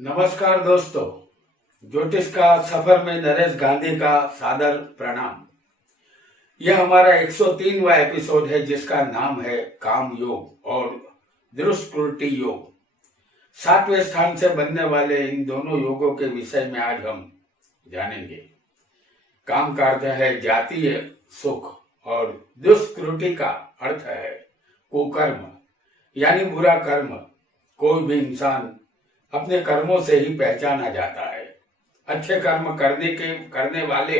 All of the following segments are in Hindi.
नमस्कार दोस्तों, ज्योतिष का सफर में नरेश गांधी का सादर प्रणाम। यह हमारा 103वां एपिसोड है जिसका नाम है काम योग और दुष्कृति योग। 7वें स्थान से बनने वाले इन दोनों योगों के विषय में आज हम जानेंगे। काम का अर्थ है जातीय सुख और दुष्कृति का अर्थ है कुकर्म यानी बुरा कर्म। कोई भी इंसान अपने कर्मों से ही पहचाना जाता है। अच्छे कर्म करने वाले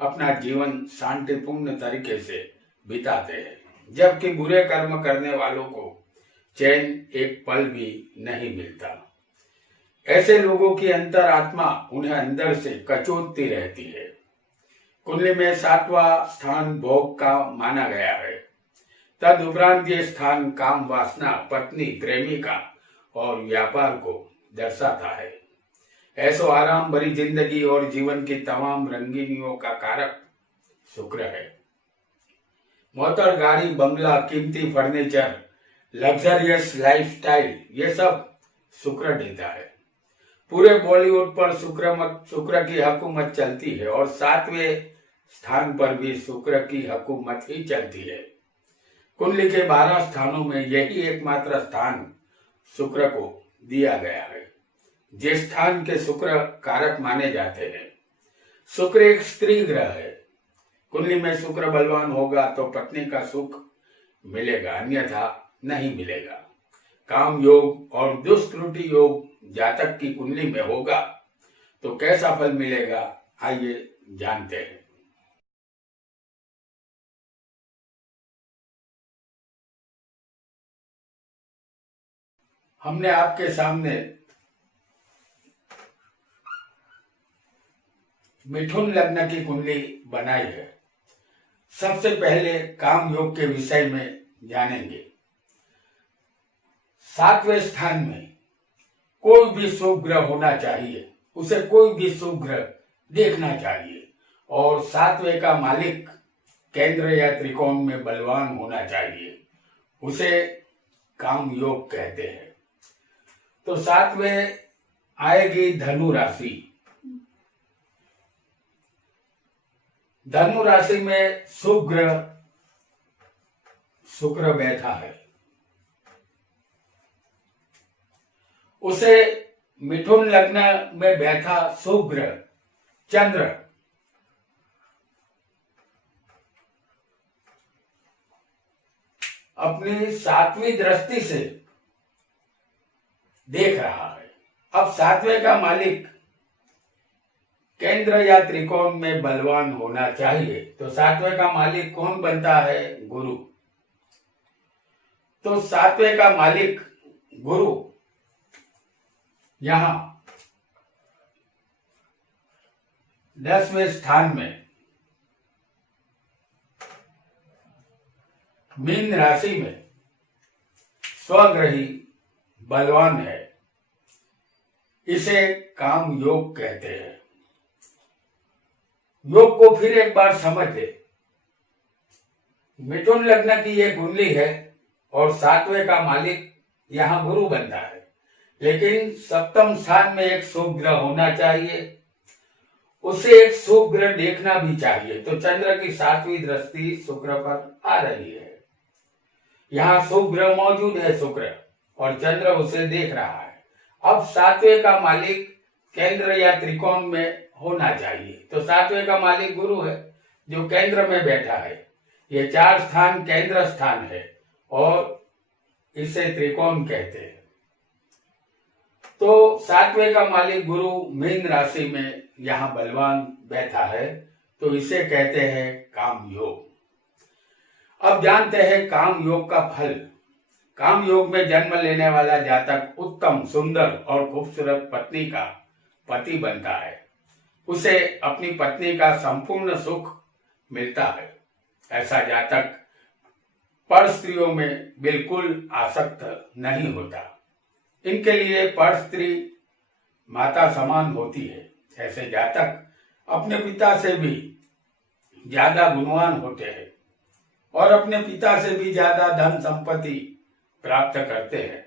अपना जीवन शांतिपूर्ण तरीके से बिताते हैं, जबकि बुरे कर्म करने वालों को चैन एक पल भी नहीं मिलता। ऐसे लोगों की अंतरात्मा उन्हें अंदर से कचोटती रहती है। कुंडली में 7वां स्थान भोग का माना गया है। तदुपरांत ये स्थान काम, वासना, पत्नी, प्रेमिका और व्यापार को दर्शाता है। ऐसो आराम भरी जिंदगी और जीवन की तमाम रंगीनियों का कारक शुक्र है। मोटर, गाड़ी, बंगला, कीमती फर्नीचर, लग्जरियस लाइफस्टाइल, ये सब शुक्र देता है। पूरे बॉलीवुड पर शुक्र की हुकूमत चलती है और 7वें स्थान पर भी शुक्र की हुकूमत ही चलती है। कुंडली के 12 स्थानों में यही एकमात्र स्थान शुक्र को दिया गया है, जिस स्थान के शुक्र कारक माने जाते हैं। शुक्र एक स्त्री ग्रह है। कुंडली में शुक्र बलवान होगा तो पत्नी का सुख मिलेगा, अन्यथा नहीं मिलेगा। काम योग और दुष्कृति योग जातक की कुंडली में होगा तो कैसा फल मिलेगा, आइए जानते हैं। हमने आपके सामने मिथुन लग्न की कुंडली बनाई है। सबसे पहले काम योग के विषय में जानेंगे। 7वें स्थान में कोई भी शुभ ग्रह होना चाहिए, उसे कोई भी शुभ ग्रह देखना चाहिए और 7वें का मालिक केंद्र या त्रिकोण में बलवान होना चाहिए, उसे काम योग कहते हैं। तो 7वें आएगी धनु राशि। धनु राशि में शुभ ग्रह शुक्र बैठा है। उसे मिथुन लग्न में बैठा शुभ ग्रह चंद्र अपनी 7वीं दृष्टि से देख रहा है। अब 7वें का मालिक केंद्र या त्रिकोण में बलवान होना चाहिए, तो 7वें का मालिक कौन बनता है? गुरु। तो 7वें का मालिक गुरु यहां 10वें स्थान में मीन राशि में स्वग्रही बलवान है, इसे काम योग कहते हैं। योग को फिर एक बार समझ ले। मिथुन लग्न की ये कुंडली है और 7वें का मालिक यहां गुरु बनता है, लेकिन 7वें स्थान में एक शुभ ग्रह होना चाहिए, उसे एक शुभ ग्रह देखना भी चाहिए। तो चंद्र की 7वीं दृष्टि शुक्र पर आ रही है। यहाँ शुभ ग्रह मौजूद है शुक्र, और चंद्र उसे देख रहा है। अब 7वें का मालिक केंद्र या त्रिकोण में होना चाहिए, तो 7वें का मालिक गुरु है जो केंद्र में बैठा है। ये 4 स्थान केंद्र स्थान है और इसे त्रिकोण कहते हैं। तो 7वें का मालिक गुरु मीन राशि में यहाँ बलवान बैठा है, तो इसे कहते हैं काम योग। अब जानते हैं काम योग का फल। काम योग में जन्म लेने वाला जातक उत्तम, सुंदर और खूबसूरत पत्नी का पति बनता है। उसे अपनी पत्नी का संपूर्ण सुख मिलता है। ऐसा जातक पर स्त्रियों में बिल्कुल आसक्त नहीं होता। इनके लिए पर स्त्री माता समान होती है। ऐसे जातक अपने पिता से भी ज्यादा गुणवान होते हैं और अपने पिता से भी ज्यादा धन संपत्ति प्राप्त करते हैं।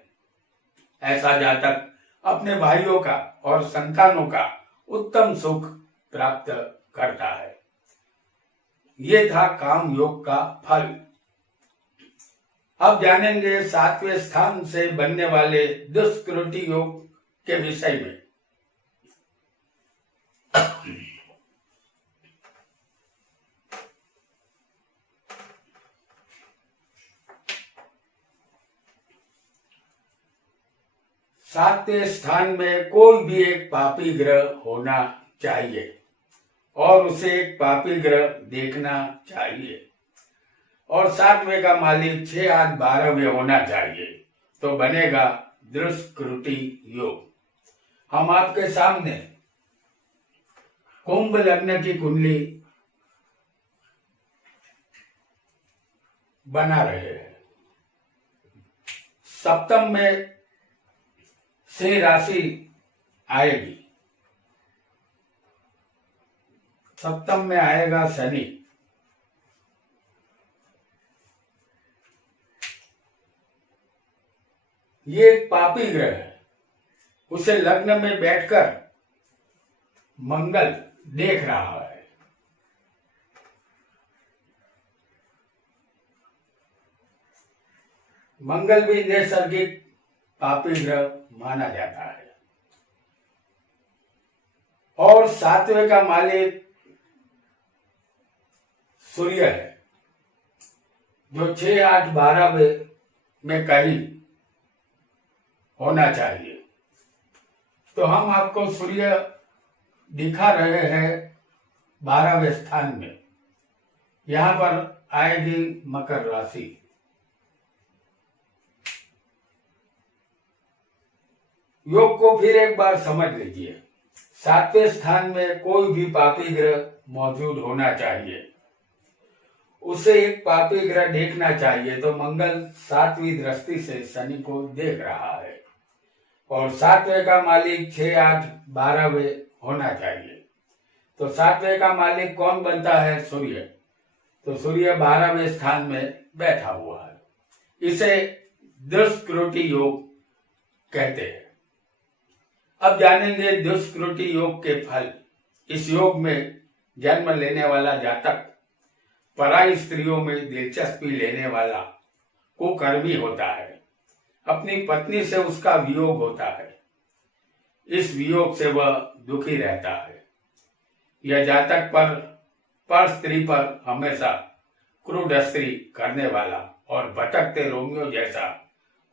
ऐसा जातक अपने भाइयों का और संतानों का उत्तम सुख प्राप्त करता है। ये था काम योग का फल। अब जानेंगे 7वें स्थान से बनने वाले दुष्कृति योग के विषय में। सातवें स्थान में कोई भी एक पापी ग्रह होना चाहिए और उसे एक पापी ग्रह देखना चाहिए, और 7वें का मालिक 6, 8, 12 में होना चाहिए, तो बनेगा दुष्कृति योग। हम आपके सामने कुंभ लग्न की कुंडली बना रहे हैं। सप्तम में सिंह राशि आएगी, सप्तम में आएगा शनि। ये एक पापी ग्रह है, उसे लग्न में बैठकर मंगल देख रहा है। मंगल भी नैसर्गिक पापी ग्रह माना जाता है, और 7वें का मालिक सूर्य है, जो 6, 8, 12 में कहीं होना चाहिए। तो हम आपको सूर्य दिखा रहे हैं 12वें स्थान में। यहां पर आएगी मकर राशि। योग को फिर एक बार समझ लीजिए। 7वें स्थान में कोई भी पापी ग्रह मौजूद होना चाहिए, उसे एक पापी ग्रह देखना चाहिए, तो मंगल 7वीं दृष्टि से शनि को देख रहा है, और 7वें का मालिक 6, 8, 12 होना चाहिए। तो 7वें का मालिक कौन बनता है? सूर्य। तो सूर्य 12वें स्थान में बैठा हुआ है। इसे दुष्कृति योग कहते हैं। अब जानेंगे दुष्कृति योग के फल। इस योग में जन्म लेने वाला जातक पराई स्त्रियों में दिलचस्पी लेने वाला कुकर्मी होता है। अपनी पत्नी से उसका वियोग होता है। इस वियोग से वह दुखी रहता है। यह जातक पर स्त्री पर हमेशा क्रूरदृष्टि करने वाला और भटकते रोमियो जैसा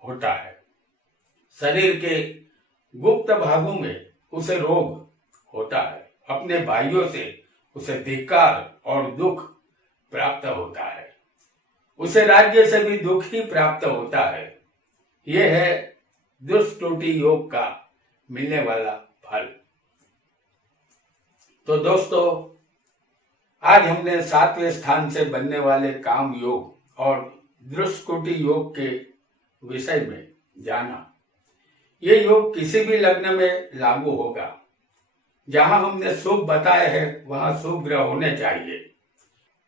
होता है। शरीर के गुप्त भागों में उसे रोग होता है। अपने भाइयों से उसे धिक्कार और दुख प्राप्त होता है। उसे राज्य से भी दुख ही प्राप्त होता है। यह है दुष्कृति योग का मिलने वाला फल। तो दोस्तों, आज हमने 7वें स्थान से बनने वाले काम योग और दुष्कृति योग के विषय में जाना। ये योग किसी भी लग्न में लागू होगा। जहां हमने शुभ बताए हैं वहां शुभ ग्रह होने चाहिए।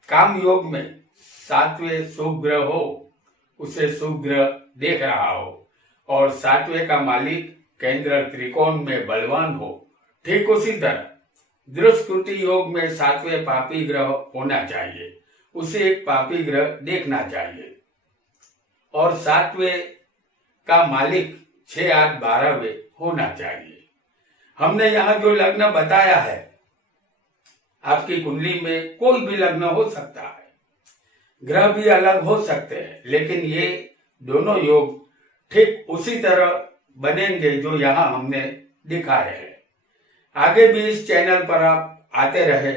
काम योग में 7वें शुभ ग्रह हो, उसे शुभ ग्रह देख रहा हो, और 7वें का मालिक केंद्र त्रिकोण में बलवान हो। ठीक उसी तरह दुष्कृति योग में 7वें पापी ग्रह होना चाहिए, उसे एक पापी ग्रह देखना चाहिए, और 7वें का मालिक 6, 8, 12 होना चाहिए। हमने यहाँ जो लग्न बताया है, आपकी कुंडली में कोई भी लग्न हो सकता है, ग्रह भी अलग हो सकते हैं, लेकिन ये दोनों योग ठीक उसी तरह बनेंगे जो यहाँ हमने दिखाए हैं। आगे भी इस चैनल पर आप आते रहे।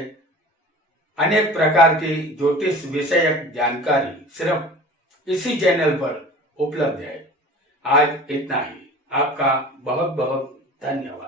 अनेक प्रकार की ज्योतिष विषयक जानकारी सिर्फ इसी चैनल पर उपलब्ध है। आज इतना ही। आपका बहुत बहुत धन्यवाद।